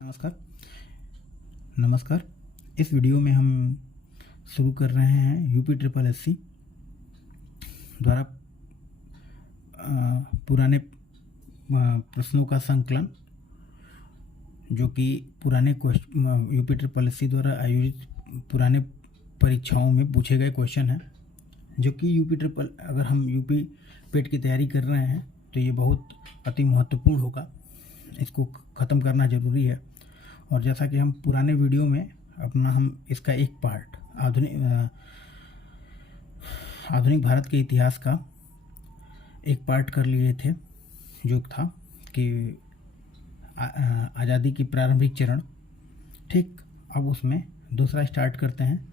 नमस्कार। नमस्कार। इस वीडियो में हम शुरू कर रहे हैं यूपी ट्रिपल एससी द्वारा पुराने प्रश्नों का संकलन, जो कि पुराने यूपी ट्रिपल एससी द्वारा आयोजित पुराने परीक्षाओं में पूछे गए क्वेश्चन हैं, जो कि अगर हम यूपी पेट की तैयारी कर रहे हैं तो ये बहुत अति महत्वपूर्ण होगा। इसको ख़त्म करना ज़रूरी है। और जैसा कि हम पुराने वीडियो में हम इसका एक पार्ट आधुनिक भारत के इतिहास का एक पार्ट कर लिए थे, जो था कि आज़ादी की प्रारंभिक चरण। ठीक, अब उसमें दूसरा स्टार्ट करते हैं।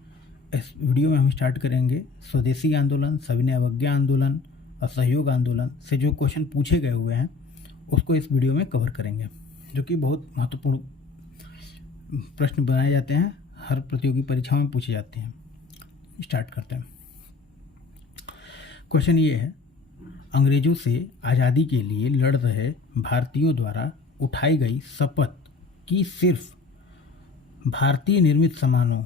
इस वीडियो में हम स्टार्ट करेंगे स्वदेशी आंदोलन, सविनय अवज्ञा आंदोलन, असहयोग आंदोलन से जो क्वेश्चन पूछे गए हुए हैं उसको इस वीडियो में कवर करेंगे, जो कि बहुत महत्वपूर्ण प्रश्न बनाए जाते हैं, हर प्रतियोगी परीक्षाओं में पूछे जाते हैं। स्टार्ट करते हैं। क्वेश्चन ये है, अंग्रेजों से आज़ादी के लिए लड़ रहे भारतीयों द्वारा उठाई गई शपथ कि सिर्फ भारतीय निर्मित सामानों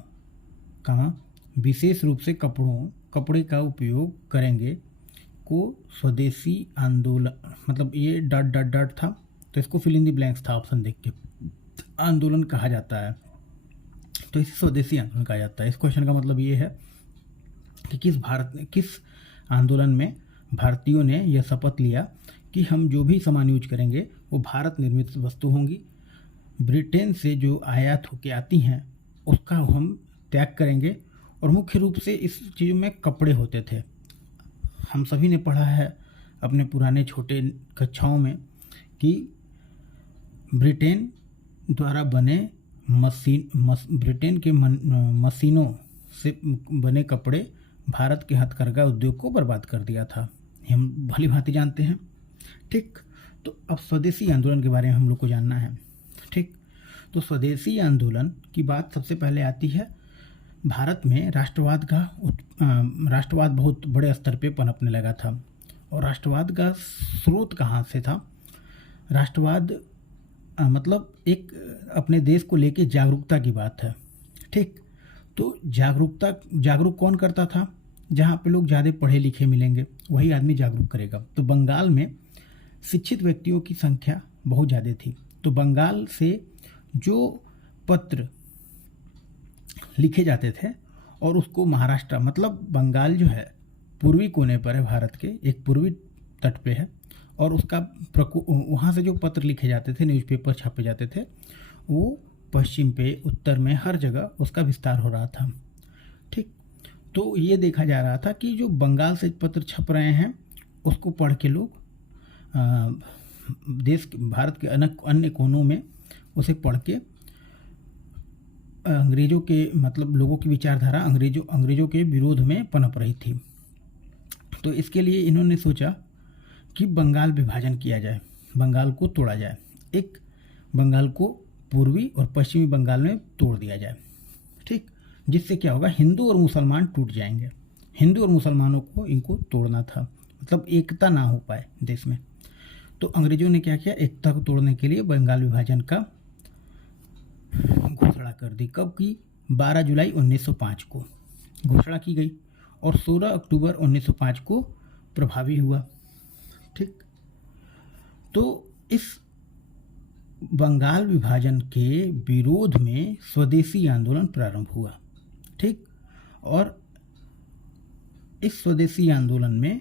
का विशेष रूप से कपड़े का उपयोग करेंगे को स्वदेशी आंदोलन, मतलब ये डॉट डॉट डॉट था तो इसको फिल इन द ब्लैंक्स था ऑप्शन देख के, आंदोलन कहा जाता है, तो इसे स्वदेशी आंदोलन कहा जाता है। इस क्वेश्चन का मतलब ये है कि किस आंदोलन में भारतीयों ने यह शपथ लिया कि हम जो भी सामान यूज करेंगे वो भारत निर्मित वस्तु होंगी, ब्रिटेन से जो आयात होके आती हैं उसका हम त्याग करेंगे, और मुख्य रूप से इस चीज़ में कपड़े होते थे। हम सभी ने पढ़ा है अपने पुराने छोटे कक्षाओं में कि ब्रिटेन द्वारा बने ब्रिटेन के मशीनों से बने कपड़े भारत के हथकरघा उद्योग को बर्बाद कर दिया था। हम भली भांति जानते हैं। ठीक, तो अब स्वदेशी आंदोलन के बारे में हम लोग को जानना है। ठीक, तो स्वदेशी आंदोलन की बात सबसे पहले आती है। भारत में राष्ट्रवाद बहुत बड़े स्तर पे पनपने लगा था, और राष्ट्रवाद का स्रोत कहाँ से था? राष्ट्रवाद मतलब एक अपने देश को लेके जागरूकता की बात है। ठीक, तो जागरूक कौन करता था? जहाँ पे लोग ज़्यादा पढ़े लिखे मिलेंगे वही आदमी जागरूक करेगा। तो बंगाल में शिक्षित व्यक्तियों की संख्या बहुत ज़्यादा थी, तो बंगाल से जो पत्र लिखे जाते थे और उसको महाराष्ट्र, मतलब बंगाल जो है पूर्वी कोने पर है, भारत के एक पूर्वी तट पे है, और उसका वहाँ से जो पत्र लिखे जाते थे, न्यूज़पेपर छापे जाते थे, वो पश्चिम पे, उत्तर में, हर जगह उसका विस्तार हो रहा था। ठीक, तो ये देखा जा रहा था कि जो बंगाल से पत्र छप रहे हैं उसको पढ़ के लोग भारत के अन्य कोनों में उसे पढ़ के अंग्रेज़ों के, मतलब लोगों की विचारधारा अंग्रेज़ों के विरोध में पनप रही थी। तो इसके लिए इन्होंने सोचा कि बंगाल विभाजन किया जाए, बंगाल को तोड़ा जाए, एक बंगाल को पूर्वी और पश्चिमी बंगाल में तोड़ दिया जाए। ठीक, जिससे क्या होगा, हिंदू और मुसलमान टूट जाएंगे। हिंदू और मुसलमानों को इनको तोड़ना था, मतलब एकता ना हो पाए देश में। तो अंग्रेज़ों ने क्या किया, एकता को तोड़ने के लिए बंगाल विभाजन का घोषणा कर दी। कब की? 12 जुलाई 1905 को घोषणा की गई और 16 अक्टूबर 1905 को प्रभावी हुआ। ठीक, तो इस बंगाल विभाजन के विरोध में स्वदेशी आंदोलन प्रारंभ हुआ। ठीक, और इस स्वदेशी आंदोलन में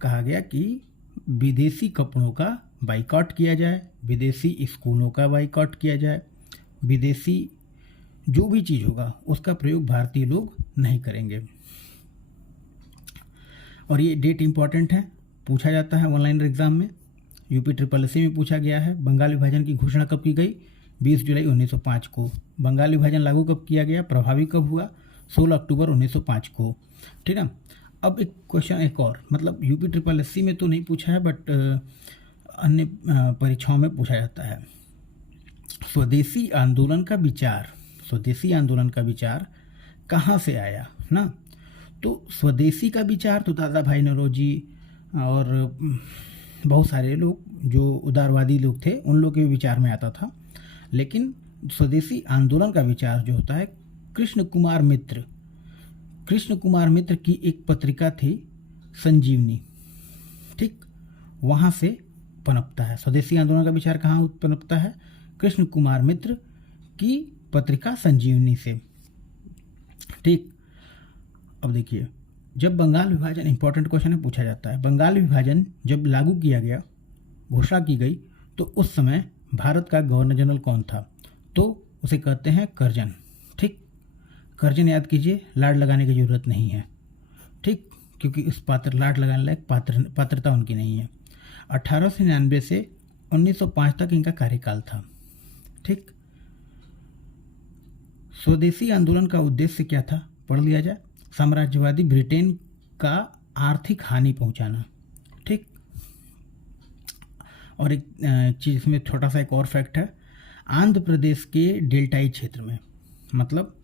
कहा गया कि विदेशी कपड़ों का बाइकॉट किया जाए, विदेशी स्कूलों का बाइकॉट किया जाए, विदेशी जो भी चीज़ होगा उसका प्रयोग भारतीय लोग नहीं करेंगे। और ये डेट इम्पॉर्टेंट है, पूछा जाता है ऑनलाइन एग्जाम में, यूपी ट्रिपल एससी में पूछा गया है। बंगाल विभाजन की घोषणा कब की गई? 20 जुलाई 1905 को। बंगाल विभाजन लागू कब किया गया, प्रभावी कब हुआ? 16 अक्टूबर 1905 को। ठीक है। अब एक क्वेश्चन एक और, मतलब यूपी ट्रिपल एससी में तो नहीं पूछा है, बट अन्य परीक्षाओं में पूछा जाता है। स्वदेशी आंदोलन का विचार कहाँ से आया ना? तो स्वदेशी का विचार तो दादा भाई नौरोजी और बहुत सारे लोग जो उदारवादी लोग थे उन लोग के विचार में आता था, लेकिन स्वदेशी आंदोलन का विचार जो होता है कृष्ण कुमार मित्र की एक पत्रिका थी संजीवनी, ठीक, वहाँ से पनपता है। स्वदेशी आंदोलन का विचार कहाँ पनपता है? कृष्ण कुमार मित्र की पत्रिका संजीवनी से, ठीक। अब देखिए, जब बंगाल विभाजन, इंपॉर्टेंट क्वेश्चन है, पूछा जाता है, बंगाल विभाजन जब लागू किया गया, घोषणा की गई, तो उस समय भारत का गवर्नर जनरल कौन था? तो उसे कहते हैं कर्जन, ठीक। कर्जन याद कीजिए, लाड लगाने की जरूरत नहीं है, ठीक, क्योंकि उस लाड लगाने लायक पात्रता उनकी नहीं है। 1899 से 1905 तक इनका कार्यकाल था, ठीक। स्वदेशी आंदोलन का उद्देश्य क्या था? पढ़ लिया जाए। साम्राज्यवादी ब्रिटेन का आर्थिक हानि पहुंचाना, ठीक। और एक चीज़ इसमें छोटा सा एक और फैक्ट है, आंध्र प्रदेश के डेल्टाई क्षेत्र में, मतलब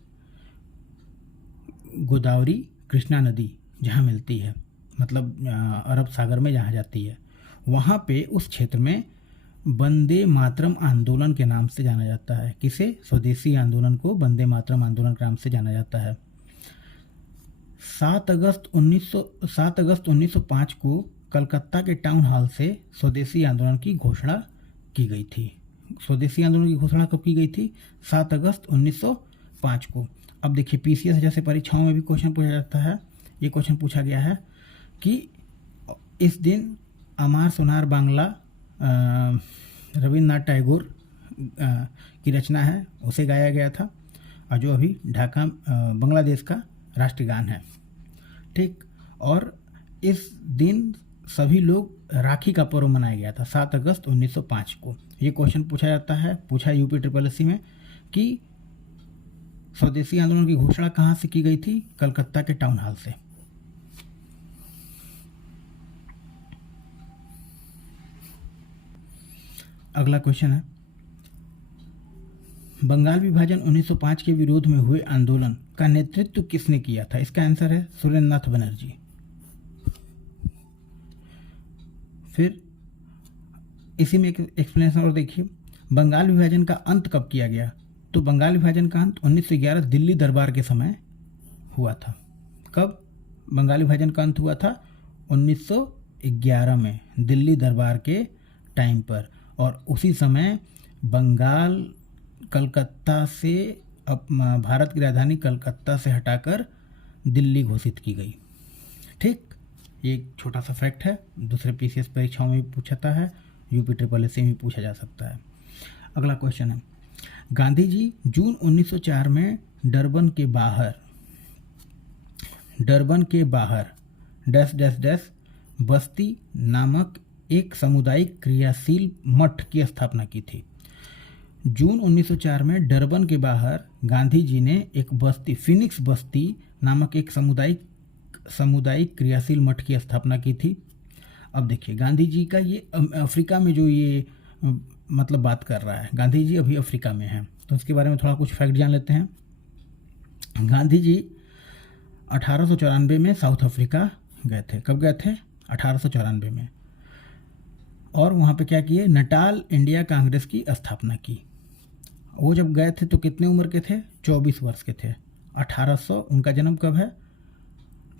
गोदावरी कृष्णा नदी जहाँ मिलती है, मतलब अरब सागर में जहाँ जाती है, वहाँ पे उस क्षेत्र में वंदे मातरम आंदोलन के नाम से जाना जाता है। किसे? स्वदेशी आंदोलन को वंदे मातरम आंदोलन के नाम से जाना जाता है। 7 अगस्त 1905 को कलकत्ता के टाउन हॉल से स्वदेशी आंदोलन की घोषणा की गई थी। स्वदेशी आंदोलन की घोषणा कब की गई थी? 7 अगस्त 1905 को। अब देखिए, पीसीएस जैसे परीक्षाओं में भी क्वेश्चन पूछा जाता है। ये क्वेश्चन पूछा गया है कि इस दिन अमार सोनार बांग्ला रविन्द्रनाथ टैगोर की रचना है, उसे गाया गया था, और जो अभी ढाका बांग्लादेश का राष्ट्रीय गान है, ठीक। और इस दिन सभी लोग राखी का पर्व मनाया गया था 7 अगस्त 1905 को। ये क्वेश्चन पूछा जाता है, पूछा यूपी SSS में कि स्वदेशी आंदोलन की घोषणा कहाँ से की गई थी? कलकत्ता के टाउन हॉल से। अगला क्वेश्चन है, बंगाल विभाजन 1905 के विरोध में हुए आंदोलन का नेतृत्व किसने किया था? इसका आंसर है सुरेंद्रनाथ बनर्जी। फिर इसी में एक एक्सप्लेनेशन और देखिए, बंगाल विभाजन का अंत कब किया गया? तो बंगाल विभाजन का अंत 1911 दिल्ली दरबार के समय हुआ था। कब बंगाल विभाजन का अंत हुआ था? 1911 में, दिल्ली दरबार के टाइम पर। और उसी समय बंगाल कलकत्ता से, अब भारत की राजधानी कलकत्ता से हटाकर दिल्ली घोषित की गई, ठीक। ये एक छोटा सा फैक्ट है, दूसरे पीसीएस परीक्षाओं में भी पूछता है, यूपी SSS में भी पूछा जा सकता है। अगला क्वेश्चन है, गांधी जी जून 1904 में डरबन के बाहर डैश डैश डैश बस्ती नामक एक सामुदायिक क्रियाशील मठ की स्थापना की थी। जून 1904 में डरबन के बाहर गांधी जी ने एक बस्ती, फिनिक्स बस्ती नामक एक सामुदायिक क्रियाशील मठ की स्थापना की थी। अब देखिए, गांधी जी का ये अफ्रीका में जो ये मतलब बात कर रहा है, गांधी जी अभी अफ्रीका में हैं, तो उसके बारे में थोड़ा कुछ फैक्ट जान लेते हैं। गांधी जी 1894 में साउथ अफ्रीका गए थे। कब गए थे? 1894 में। और वहाँ पे क्या किए? नटाल इंडिया कांग्रेस की स्थापना की। वो जब गए थे तो कितने उम्र के थे? 24 वर्ष के थे। 1800, उनका जन्म कब है?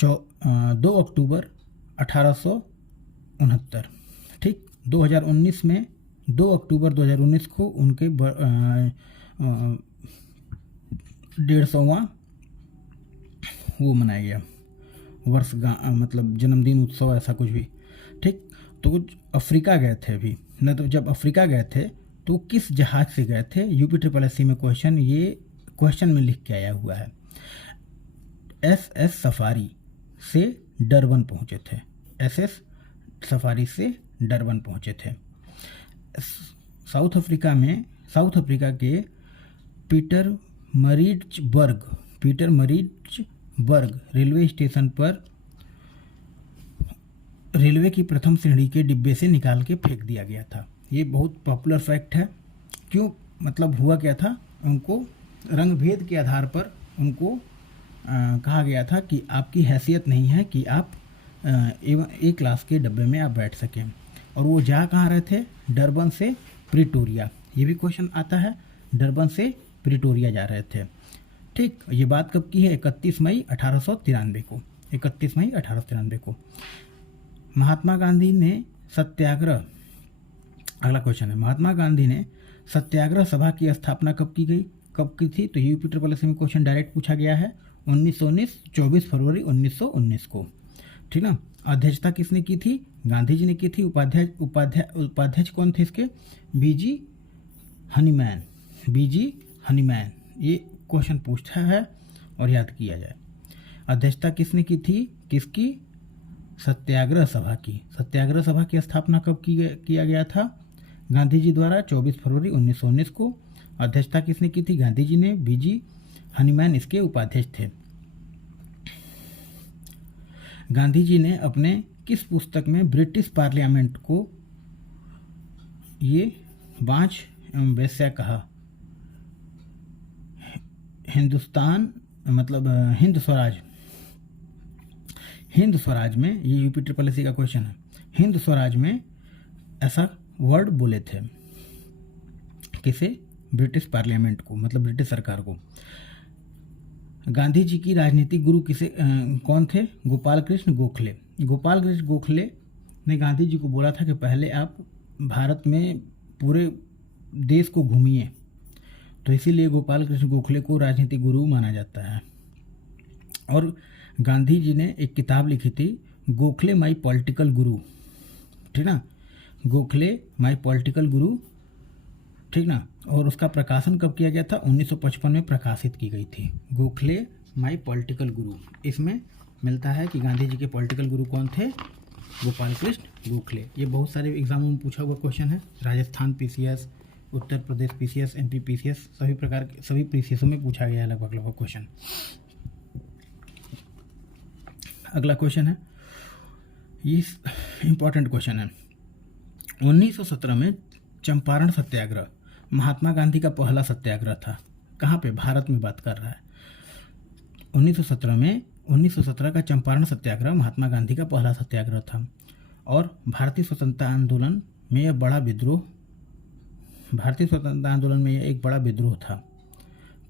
2 अक्टूबर 1869, ठीक। 2019 में 2 अक्टूबर 2019 को उनके 150वां वो मनाया गया, वर्ष मतलब जन्मदिन उत्सव, ऐसा कुछ भी, ठीक। तो अफ्रीका गए थे अभी न, तो जब अफ्रीका गए थे तो किस जहाज से गए थे? यूपी SSS में क्वेश्चन में लिख के आया हुआ है। SS सफारी से डरबन पहुंचे थे। SS सफारी से डरबन पहुंचे थे। साउथ अफ्रीका के पीटर मरीट्जबर्ग रेलवे स्टेशन पर रेलवे की प्रथम श्रेणी के डिब्बे से निकाल के फेंक दिया गया था। ये बहुत पॉपुलर फैक्ट है। क्यों? मतलब हुआ क्या था, उनको रंग भेद के आधार पर उनको कहा गया था कि आपकी हैसियत नहीं है कि आप A क्लास के डब्बे में आप बैठ सकें। और वो जा कहाँ रहे थे? डरबन से प्रिटोरिया। ये भी क्वेश्चन आता है डरबन से प्रिटोरिया जा रहे थे। ठीक, ये बात कब की है? 31 मई 1893 को। 31 मई 1893 को महात्मा गांधी ने सत्याग्रह, अगला क्वेश्चन है, महात्मा गांधी ने सत्याग्रह सभा की स्थापना कब की गई, कब की थी? तो यूपी ट्रिपल एस में क्वेश्चन डायरेक्ट पूछा गया है। 1919, 24 फरवरी 1919 को। ठीक ना। अध्यक्षता किसने की थी? गांधी जी ने की थी। उपाध्यक्ष कौन थे इसके? बीजी हनीमैन। बीजी हनीमैन, ये क्वेश्चन पूछा है और याद किया जाए। अध्यक्षता किसने की थी? किसकी? सत्याग्रह सभा की। सत्याग्रह सभा की स्थापना कब किया गया था? गांधी जी द्वारा 24 फरवरी 1919 को। अध्यक्षता किसने की थी? गांधी जी ने। बीजी हनीमैन इसके उपाध्यक्ष थे। गांधी जी ने अपने किस पुस्तक में ब्रिटिश पार्लियामेंट को ये बांझ एवं वेश्या कहा? हिंदुस्तान मतलब हिंद स्वराज। हिंद स्वराज में, ये यूपी ट्रिपल एस का क्वेश्चन है, हिंद स्वराज में ऐसा वर्ड बोले थे। किसे? ब्रिटिश पार्लियामेंट को, मतलब ब्रिटिश सरकार को। गांधी जी की राजनीतिक गुरु किसे कौन थे? गोपाल कृष्ण गोखले। गोपाल कृष्ण गोखले ने गांधी जी को बोला था कि पहले आप भारत में पूरे देश को घूमिए, तो इसीलिए गोपाल कृष्ण गोखले को राजनीतिक गुरु माना जाता है। और गांधी जी ने एक किताब लिखी थी, गोखले माई पॉलिटिकल गुरु। ठीक ना, गोखले माई पॉलिटिकल गुरु। ठीक ना। और उसका प्रकाशन कब किया गया था? 1955 में प्रकाशित की गई थी, गोखले माई पॉलिटिकल गुरु। इसमें मिलता है कि गांधी जी के पॉलिटिकल गुरु कौन थे? गोपाल कृष्ण गोखले। ये बहुत सारे एग्जामों में पूछा हुआ क्वेश्चन है। Rajasthan PCS, Uttar Pradesh PCS, MP PCS, सभी पीसीएसों में पूछा गया है लगभग क्वेश्चन। अगला क्वेश्चन है, ये इंपॉर्टेंट क्वेश्चन है। 1917 में चंपारण सत्याग्रह महात्मा गांधी का पहला सत्याग्रह था। कहाँ पे? भारत में बात कर रहा है। 1917 का चंपारण सत्याग्रह महात्मा गांधी का पहला सत्याग्रह था और भारतीय स्वतंत्रता आंदोलन में यह एक बड़ा विद्रोह था।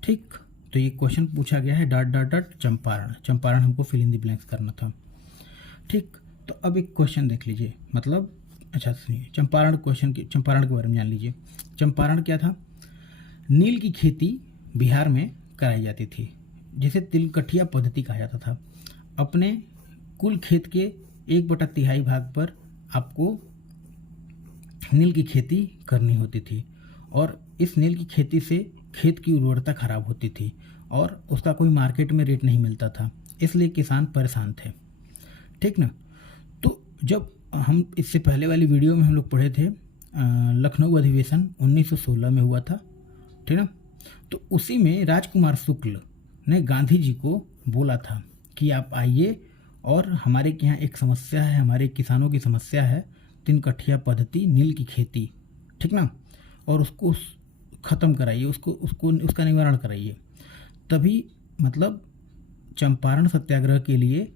ठीक, तो ये क्वेश्चन पूछा गया है डॉट चंपारण। चंपारण हमको फिल इन द ब्लैंक्स करना था। ठीक, तो अब एक क्वेश्चन देख लीजिए, मतलब अच्छा सुनिए, चंपारण के बारे में जान लीजिए। चंपारण क्या था? नील की खेती बिहार में कराई जाती थी, जिसे तिलकठिया पद्धति कहा जाता था। अपने कुल खेत के 1/3 भाग पर आपको नील की खेती करनी होती थी और इस नील की खेती से खेत की उर्वरता खराब होती थी और उसका कोई मार्केट में रेट नहीं मिलता था, इसलिए किसान परेशान थे। ठीक ना। तो जब हम इससे पहले वाली वीडियो में हम लोग पढ़े थे, लखनऊ अधिवेशन 1916 में हुआ था। ठीक ना। तो उसी में राजकुमार शुक्ल ने गांधी जी को बोला था कि आप आइए और हमारे यहाँ एक समस्या है, हमारे किसानों की समस्या है, तिनकठिया पद्धति, नील की खेती। ठीक ना। और उसको ख़त्म कराइए, उसका निवारण कराइए। तभी मतलब चंपारण सत्याग्रह के लिए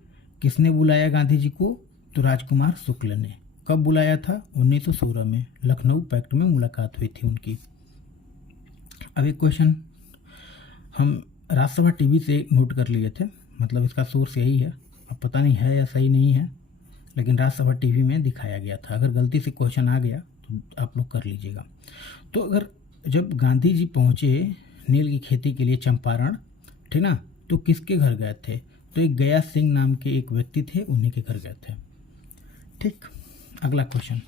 किसने बुलाया गांधी जी को? तो राजकुमार शुक्ल ने। कब बुलाया था? 1916 में लखनऊ पैक्ट में मुलाकात हुई थी उनकी। अब एक क्वेश्चन हम राज्यसभा टीवी से नोट कर लिए थे, मतलब इसका सोर्स यही है, अब पता नहीं है या सही नहीं है, लेकिन राज्यसभा टीवी में दिखाया गया था। अगर गलती से क्वेश्चन आ गया तो आप लोग कर लीजिएगा। तो अगर जब गांधी जी पहुँचे नील की खेती के लिए चंपारण, ठीक ना, तो किसके घर गए थे? तो एक गया सिंह नाम के एक व्यक्ति थे, उन्हीं के घर गए थे। ठीक, अगला क्वेश्चन,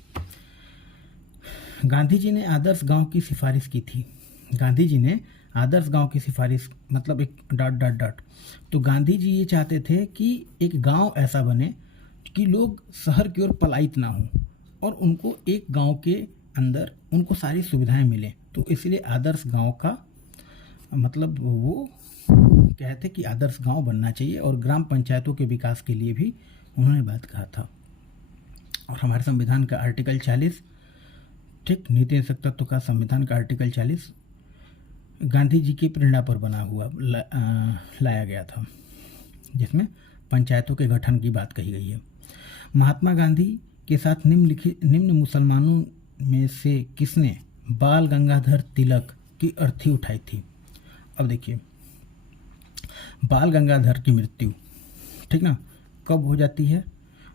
गांधी जी ने आदर्श गांव की सिफारिश की थी। गांधी जी ने आदर्श गांव की सिफारिश, मतलब एक डॉट। तो गांधी जी ये चाहते थे कि एक गांव ऐसा बने कि लोग शहर की ओर पलायित ना हो और उनको एक गांव के अंदर उनको सारी सुविधाएं मिलें। तो इसलिए आदर्श गांव का मतलब वो कहते कि आदर्श गांव बनना चाहिए और ग्राम पंचायतों के विकास के लिए भी उन्होंने बात कहा था। और हमारे संविधान का आर्टिकल 40, ठीक, नीति निषेध तत्व का संविधान का आर्टिकल 40 गांधी जी की प्रेरणा पर बना हुआ लाया गया था, जिसमें पंचायतों के गठन की बात कही गई है। महात्मा गांधी के साथ निम्न मुसलमानों में से किसने बाल गंगाधर तिलक की अर्थी उठाई थी। अब देखिए, बाल गंगाधर की मृत्यु, ठीक ना, कब हो जाती है?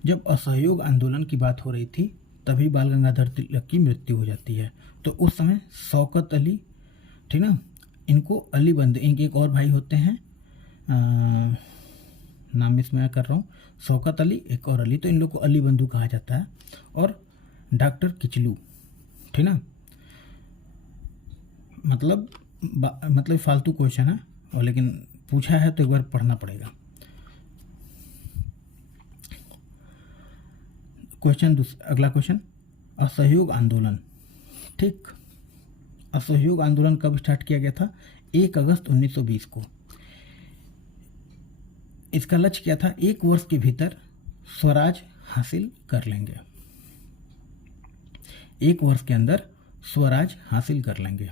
जब असहयोग आंदोलन की बात हो रही थी तभी बाल गंगाधर तिलक की मृत्यु हो जाती है। तो उस समय शौकत अली, ठीक ना, इनको अली बंद, इनके एक और भाई होते हैं, नाम इसमें मैं कर रहा हूँ, शौकत अली, एक और अली, तो इन लोग को अली बंधु कहा जाता है। और डॉक्टर किचलू, ठीक ना, मतलब फालतू क्वेश्चन है और लेकिन पूछा है तो एक बार पढ़ना पड़ेगा। अगला क्वेश्चन, असहयोग आंदोलन, ठीक, असहयोग आंदोलन कब स्टार्ट किया गया था? 1 अगस्त 1920 को। इसका लक्ष्य क्या था? 1 वर्ष के भीतर स्वराज हासिल कर लेंगे, 1 वर्ष के अंदर स्वराज हासिल कर लेंगे।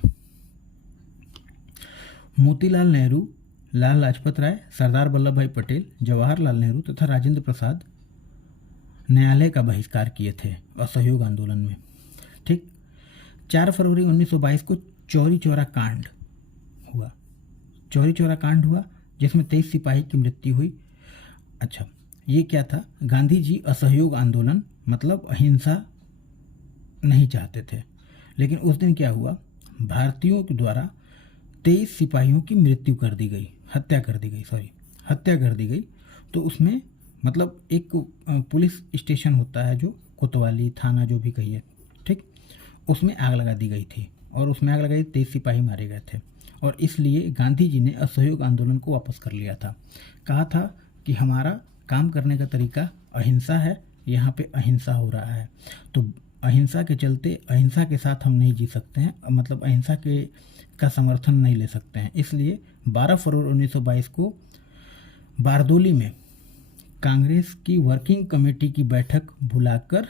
मोतीलाल नेहरू, लाल लाजपत राय, सरदार वल्लभ भाई पटेल, जवाहरलाल नेहरू तथा राजेंद्र प्रसाद न्यायालय का बहिष्कार किए थे असहयोग आंदोलन में, ठीक। 4 फरवरी 1922 को चौरी चौरा कांड हुआ, चौरी चौरा कांड हुआ जिसमें 23 सिपाही की मृत्यु हुई। अच्छा, ये क्या था? गांधी जी असहयोग आंदोलन मतलब अहिंसा नहीं चाहते थे, लेकिन उस दिन क्या हुआ? भारतीयों के द्वारा 23 सिपाहियों की मृत्यु कर दी गई, हत्या कर दी गई। तो उसमें मतलब एक पुलिस स्टेशन होता है जो कोतवाली थाना जो भी कहिए, ठीक, उसमें आग लगा दी गई थी और उसमें आग लगाई, 23 सिपाही मारे गए थे। और इसलिए गांधी जी ने असहयोग आंदोलन को वापस कर लिया था। कहा था कि हमारा काम करने का तरीका अहिंसा है, यहाँ पे अहिंसा हो रहा है, तो अहिंसा के चलते अहिंसा के साथ हम नहीं जी सकते हैं, मतलब अहिंसा का समर्थन नहीं ले सकते हैं। इसलिए 12 फरवरी 1922 को बारदोली में कांग्रेस की वर्किंग कमेटी की बैठक बुलाकर,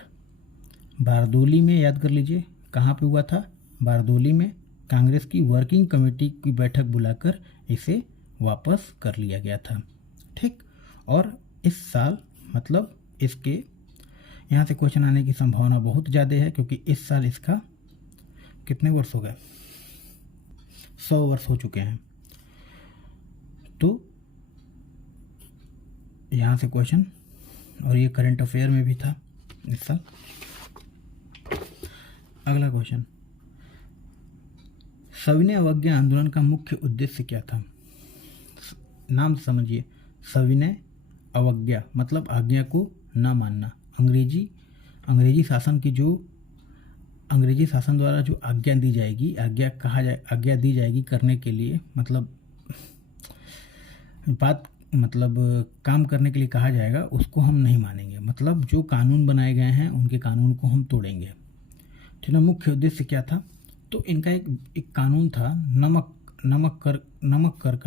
बारदोली में, याद कर लीजिए कहाँ पे हुआ था? बारदोली में कांग्रेस की वर्किंग कमेटी की बैठक बुलाकर इसे वापस कर लिया गया था, ठीक। और इस साल मतलब इसके यहाँ से क्वेश्चन आने की संभावना बहुत ज़्यादा है क्योंकि इस साल इसका कितने वर्ष हो गए? 100 वर्ष हो चुके हैं। तो यहाँ से क्वेश्चन, और ये करंट अफेयर में भी था इस साल। अगला क्वेश्चन, सविनय अवज्ञा आंदोलन का मुख्य उद्देश्य क्या था? नाम समझिए, सविनय अवज्ञा मतलब आज्ञा को न मानना। अंग्रेजी शासन की जो अंग्रेजी शासन द्वारा जो आज्ञा दी जाएगी, आज्ञा दी जाएगी करने के लिए, मतलब काम करने के लिए कहा जाएगा, उसको हम नहीं मानेंगे। मतलब जो कानून बनाए गए हैं उनके कानून को हम तोड़ेंगे, ठीक है। मुख्य उद्देश्य क्या था? तो इनका एक कानून था नमक कर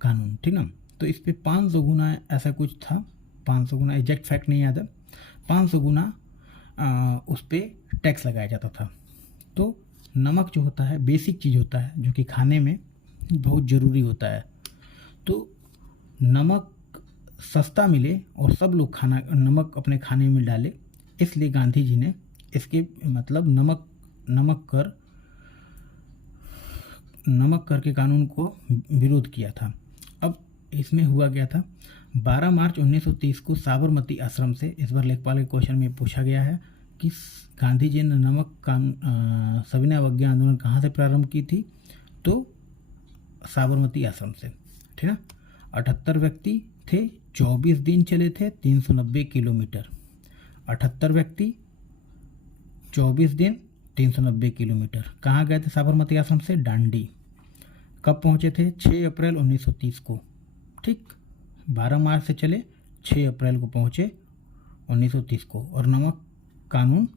कानून, ठीक ना। तो इस पे 500 गुना ऐसा कुछ था, 500 गुना, एग्जैक्ट फैक्ट नहीं याद है, 500 गुना उस पर टैक्स लगाया जाता था। तो नमक जो होता है बेसिक चीज़ होता है जो कि खाने में बहुत ज़रूरी होता है। तो नमक सस्ता मिले और सब लोग नमक अपने खाने में डाले, इसलिए गांधी जी ने इसके मतलब नमक कर के कानून को विरोध किया था। अब इसमें हुआ क्या था? 12 मार्च 1930 को साबरमती आश्रम से, इस बार लेखपाल के क्वेश्चन में पूछा गया है कि गांधी जी ने सविनय अवज्ञा आंदोलन कहाँ से प्रारंभ की थी? तो साबरमती आश्रम से, ठीक है। 78 व्यक्ति थे, 24 दिन चले थे, 390 किलोमीटर। 78 व्यक्ति, 24 दिन, 390 किलोमीटर। कहाँ गए थे साबरमती आश्रम से? डांडी। कब पहुँचे थे? 6 अप्रैल 1930 को, ठीक। 12 मार्च से चले, 6 अप्रैल को पहुँचे 1930 को, और नमक कानून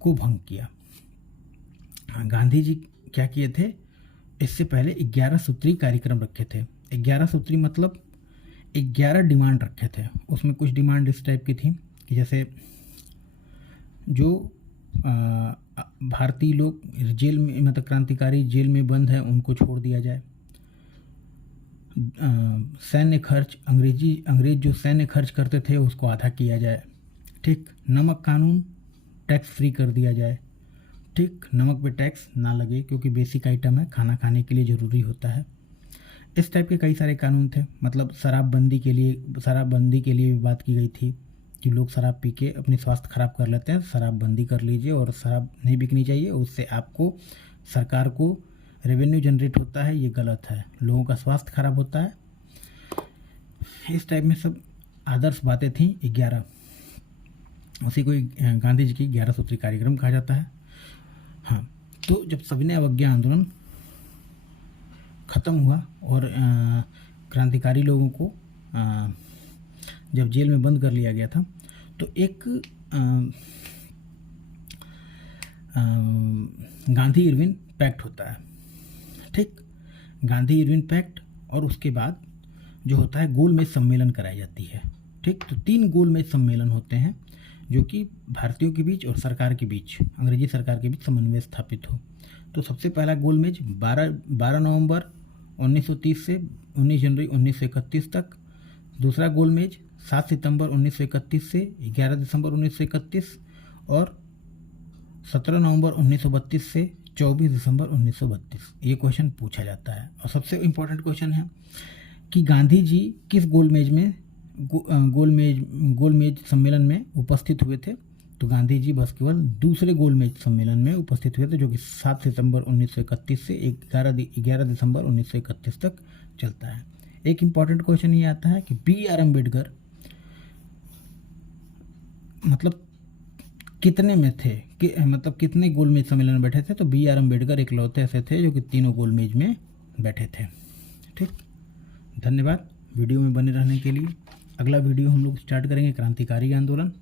को भंग किया। गांधी जी क्या किए थे? इससे पहले 11 सूत्री कार्यक्रम रखे थे। 11 सूत्री मतलब 11 डिमांड रखे थे। उसमें कुछ डिमांड इस टाइप की थी कि जैसे जो भारतीय लोग जेल में, मतलब क्रांतिकारी जेल में बंद है, उनको छोड़ दिया जाए। सैन्य खर्च, अंग्रेज जो सैन्य खर्च करते थे उसको आधा किया जाए, ठीक। नमक कानून टैक्स फ्री कर दिया जाए। ठीक, नमक पे टैक्स ना लगे क्योंकि बेसिक आइटम है, खाना खाने के लिए ज़रूरी होता है। इस टाइप के कई सारे कानून थे। मतलब शराबबंदी के लिए भी बात की गई थी कि लोग शराब पी के अपनी स्वास्थ्य खराब कर लेते हैं, शराबबंदी कर लीजिए और शराब नहीं बिकनी चाहिए, उससे आपको सरकार को रेवेन्यू जनरेट होता है, ये गलत है, लोगों का स्वास्थ्य खराब होता है। इस टाइप में सब आदर्श बातें थी 11, उसी को गांधी जी की 11 सूत्री कार्यक्रम कहा जाता है। हाँ, तो जब सविनय अवज्ञा आंदोलन ख़त्म हुआ और क्रांतिकारी लोगों को जब जेल में बंद कर लिया गया था, तो एक गांधी इरविन पैक्ट होता है। ठीक, गांधी इरविन पैक्ट, और उसके बाद जो होता है गोलमेज सम्मेलन कराई जाती है। ठीक, तो 3 गोलमेज सम्मेलन होते हैं जो कि भारतीयों के बीच और सरकार के बीच, अंग्रेजी सरकार के बीच समन्वय स्थापित हो। तो सबसे पहला गोलमेज 12 नवंबर 1930 से 19 जनवरी 1931 तक। दूसरा गोलमेज 7 सितंबर 1931 से 11 दिसंबर 1931 और 17 नवंबर 1932 से 24 दिसंबर 1932। ये क्वेश्चन पूछा जाता है और सबसे इम्पोर्टेंट क्वेश्चन है कि गांधी जी किस गोलमेज सम्मेलन में उपस्थित हुए थे। तो गांधी जी बस केवल दूसरे गोलमेज सम्मेलन में उपस्थित हुए थे, जो कि 7 सितंबर 1931 से 11 दिसंबर 1931 तक चलता है। एक इम्पॉर्टेंट क्वेश्चन ये आता है कि B.R. अम्बेडकर मतलब कितने में थे, मतलब कितने गोलमेज सम्मेलन में बैठे थे। तो B.R. अम्बेडकर इकलौते ऐसे थे जो कि तीनों गोलमेज में बैठे थे। ठीक, धन्यवाद वीडियो में बने रहने के लिए। अगला वीडियो हम लोग स्टार्ट करेंगे क्रांतिकारी आंदोलन।